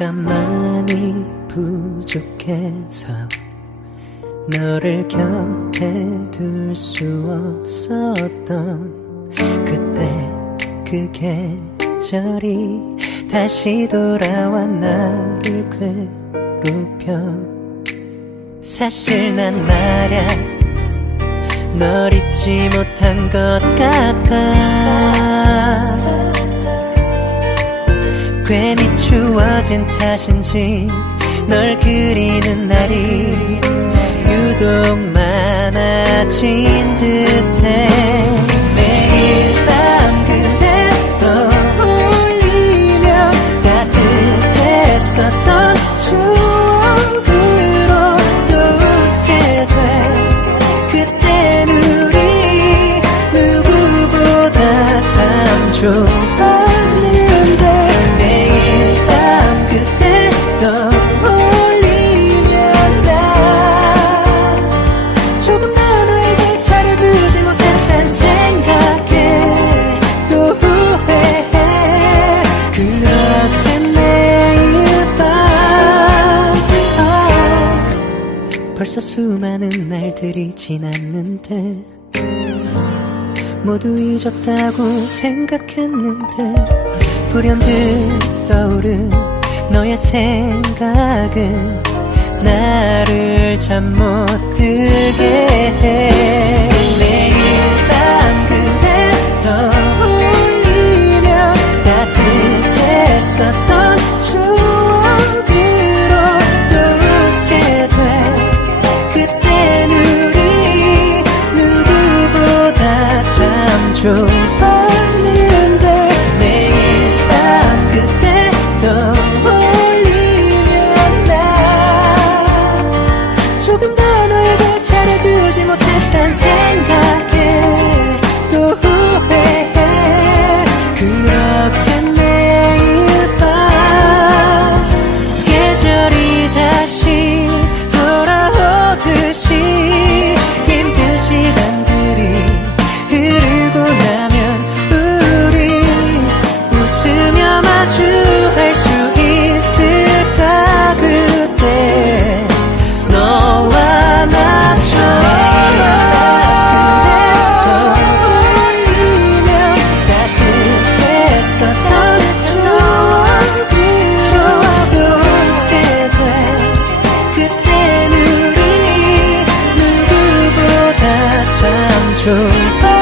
내가 많이 부족해서 너를 곁에 둘 수 없었던 그때 그 계절이 다시 돌아와 나를 괴롭혀. 사실 난 말야 널 잊지 못한 것 같아 괜히 추워진 탓인지 널 그리는 날이 유독 많아진 듯해. 매일 밤 그대 떠올리면 따뜻했었던 추억으로 또 웃게 돼. 그땐 우리 누구보다 참 좋았 벌써 수많은 날들이 지났는데 모두 잊었다고 생각했는데 불현듯 떠오른 너의 생각은 나를 잠 못 들게 해 좋 그땐